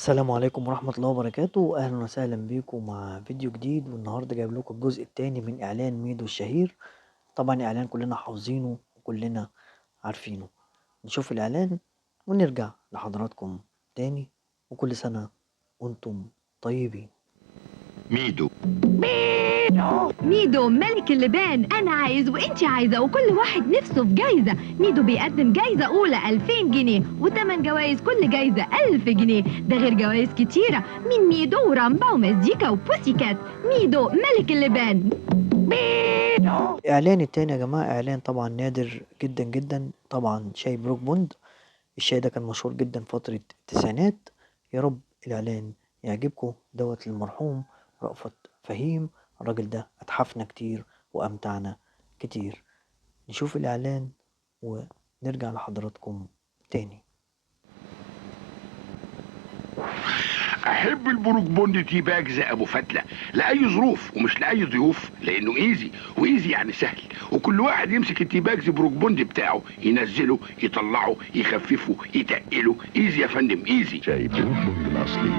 السلام عليكم ورحمة الله وبركاته، أهلا وسهلا بيكم مع فيديو جديد. والنهاردة جايب لكم الجزء التاني من إعلان ميدو الشهير. طبعا إعلان كلنا حافظينه وكلنا عارفينه. نشوف الإعلان ونرجع لحضراتكم تاني. وكل سنة وانتم طيبين. ميدو. ميدو ملك اللبان، انا عايز وانتي عايزه وكل واحد نفسه في جايزه. ميدو بيقدم جايزه اولى 2000 جنيه وثمان جوائز، كل جايزه 1000 جنيه، ده غير جوائز كتيره من ميدو ورامبا ومزيكا وبوسي كات. ميدو ملك اللبان. الإعلان التاني يا جماعة إعلان طبعا نادر جدا جدا، طبعا شاي بروك بوند. الشاي ده كان مشهور جدا فترة التسعينات. يا رب الإعلان يعجبكم. دوت للمرحوم رأفت فهيم، الراجل ده أتحفنا كتير وأمتعنا كتير. نشوف الإعلان ونرجع لحضراتكم تاني. احب البروك بوند تي باج زي ابو فتله لاي ظروف ومش لاي ضيوف، لانه ايزي، وايزي يعني سهل، وكل واحد يمسك التي باجز بروك بوند بتاعه ينزله يطلعه يخففه يتقله. ايزي يا فندم، ايزي. شاي بروك بوند الأصلي،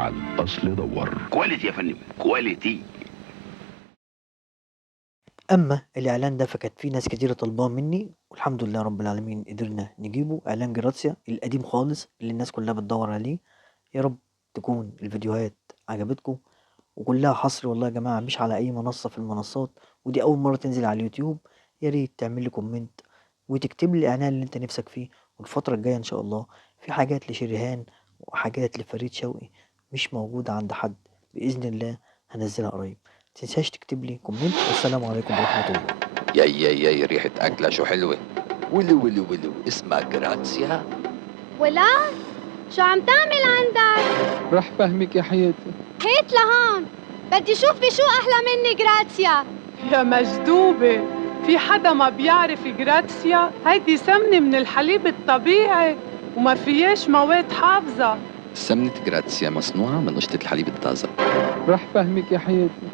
على الأصل دور. كواليتي يا فندم، كواليتي. أما الإعلان ده فكانت فيه ناس كتيرة طلباه مني، والحمد لله رب العالمين قدرنا نجيبه. إعلان جراتسيا القديم خالص اللي الناس كلها بتدور عليه. يا رب تكون الفيديوهات عجبتكم، وكلها حصر والله يا جماعة، مش على أي منصة في المنصات، ودي أول مرة تنزل على اليوتيوب. يا ريت تعمل لي كومنت وتكتب لي الإعلان اللي أنت نفسك فيه. والفترة الجاية إن شاء الله في حاجات لشريهان وحاجات لفريد شوقي مش موجودة عند حد، بإذن الله هنزلها قريب. متنساش تكتب لي كومنت. والسلام عليكم ورحمة الله. ياي ريحة أكلة شو حلوة. ولو اسمها جراتسيا. ولا شو عم تعمل عندك؟ رح فهمك يا حياتي. هيت لهون، بدي شوف بشو أحلى مني جراتسيا. يا مجدوبة، في حدا ما بيعرف جراتسيا؟ هيدي سمنة من الحليب الطبيعي وما فياش مواد حافظة. سمنة جراتسيا مصنوعة من قشطة الحليب الطازة. رح فهمك يا حياتي.